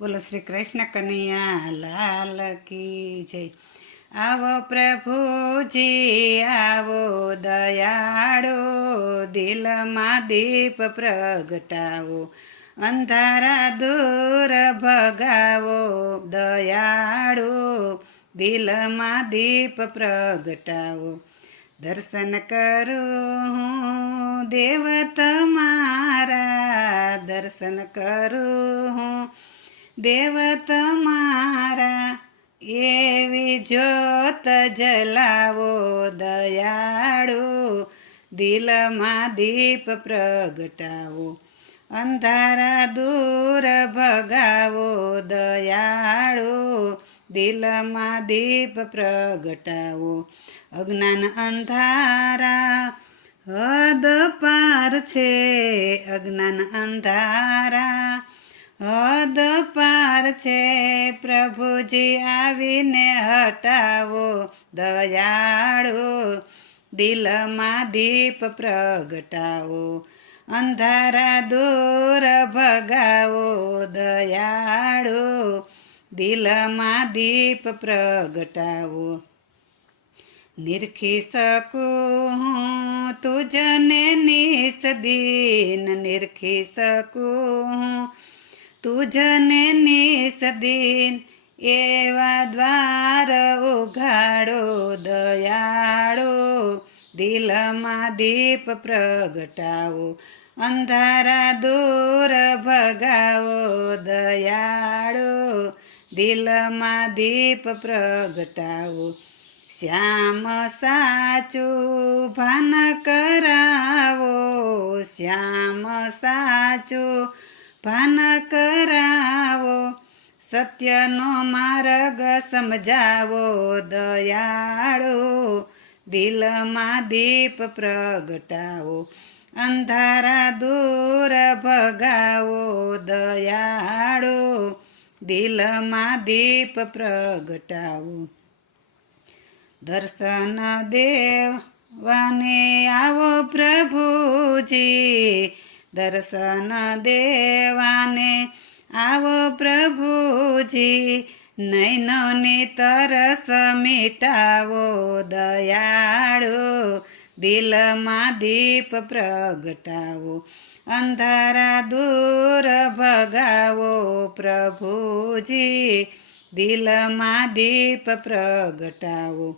બોલો શ્રી કૃષ્ણ કનૈયા, લાલ કી જય. આવો પ્રભુજી, આવો દયાળો, દિલમાં દીપ પ્રગટાવો, અંધારા દૂર ભગાવો, દયાળો, દિલમાં દીપ પ્રગટાવો. દર્શન કરો હું દેવ તમારા દર્શન કરું હું દેવ તમારા એવી જ્યોત જલાવો દયાળુ, દિલમાં દીપ પ્રગટાવો, અંધારા દૂર ભગાવો દયાળુ, દિલમાં દીપ પ્રગટાવો. અજ્ઞાન અંધારા હદ પાર છે, અજ્ઞાન અંધારા પાર છે. પ્રભુજી આવીને હટાવો દયાળો, દિલમાં દીપ પ્રગટાવો, અંધારા દૂર ભગાવો દયાળો, દિલમાં દીપ પ્રગટાવો. નિરખી શકું હું તુજને નિસદીન, નિરખી શકું તુજને નિસદીન એવા દ્વાર ઉઘાડો, દયાળો, દિલમાં દીપ પ્રગટાવો, અંધારા દૂર ભગાવો, દયાળો, દિલમાં દીપ પ્રગટાવો. શ્યામ સાચું ભાન કરાવો, શ્યામ સાચું ભાન કરાવો, સત્યનો માર્ગ સમજાવો, દયાળો, દિલમાં દીપ પ્રગટાવો, અંધારા દૂર ભગાવો, દયાળો, દિલમાં દીપ પ્રગટાવો. દર્શન દેવાને આવો પ્રભુજી દર્શન દેવાને આવો પ્રભુજી નૈનોની તરસ મીટાવો દયાળો, દિલમાં દીપ પ્રગટાવો, અંધારા દૂર ભગાવો પ્રભુજી, દિલમાં દીપ પ્રગટાવો.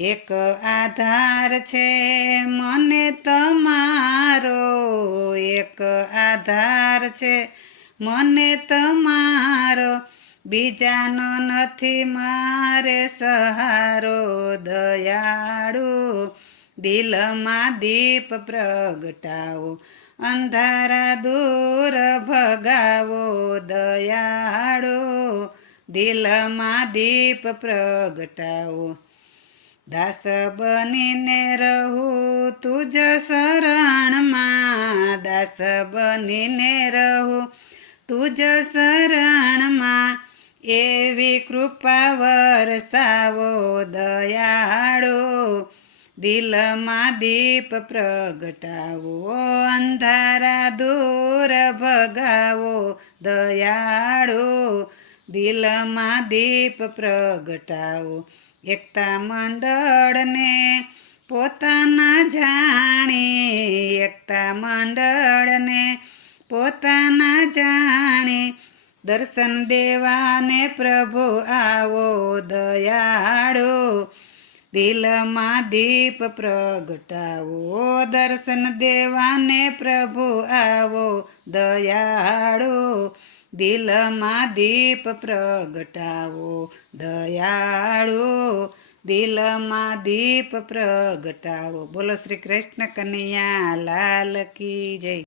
એક આધાર છે મને તમારો, એક આધાર છે મને તમારો. બીજાનો નથી મારે સહારો, દયાળુ, દિલમાં દીપ પ્રગટાવો, અંધારા દૂર ભગાવો, દયાળો, દિલમાં દીપ પ્રગટાવો. દાસ બનીને રહું તુજ શરણમાં. દાસ બનીને રહું તુજ શરણમાં. એવી કૃપા વરસાવો દયાળો, દિલમાં દીપ પ્રગટાવો, અંધારા દૂર ભગાવો, દયાળો દિલમાં દીપ પ્રગટાવો. એકતા મંડળને પોતાના જાણે. એકતા મંડળને પોતાના જાણે. દર્શન દેવાને પ્રભુ આવો દયાળો. દિલમાં દીપ પ્રગટાવો. દર્શન દેવાને પ્રભુ આવો દયાળો. દિલમાં દીપ પ્રગટાવો દયાળો. દિલમાં દીપ પ્રગટાવો. બોલો શ્રી કૃષ્ણ કનૈયા લાલ કી જય.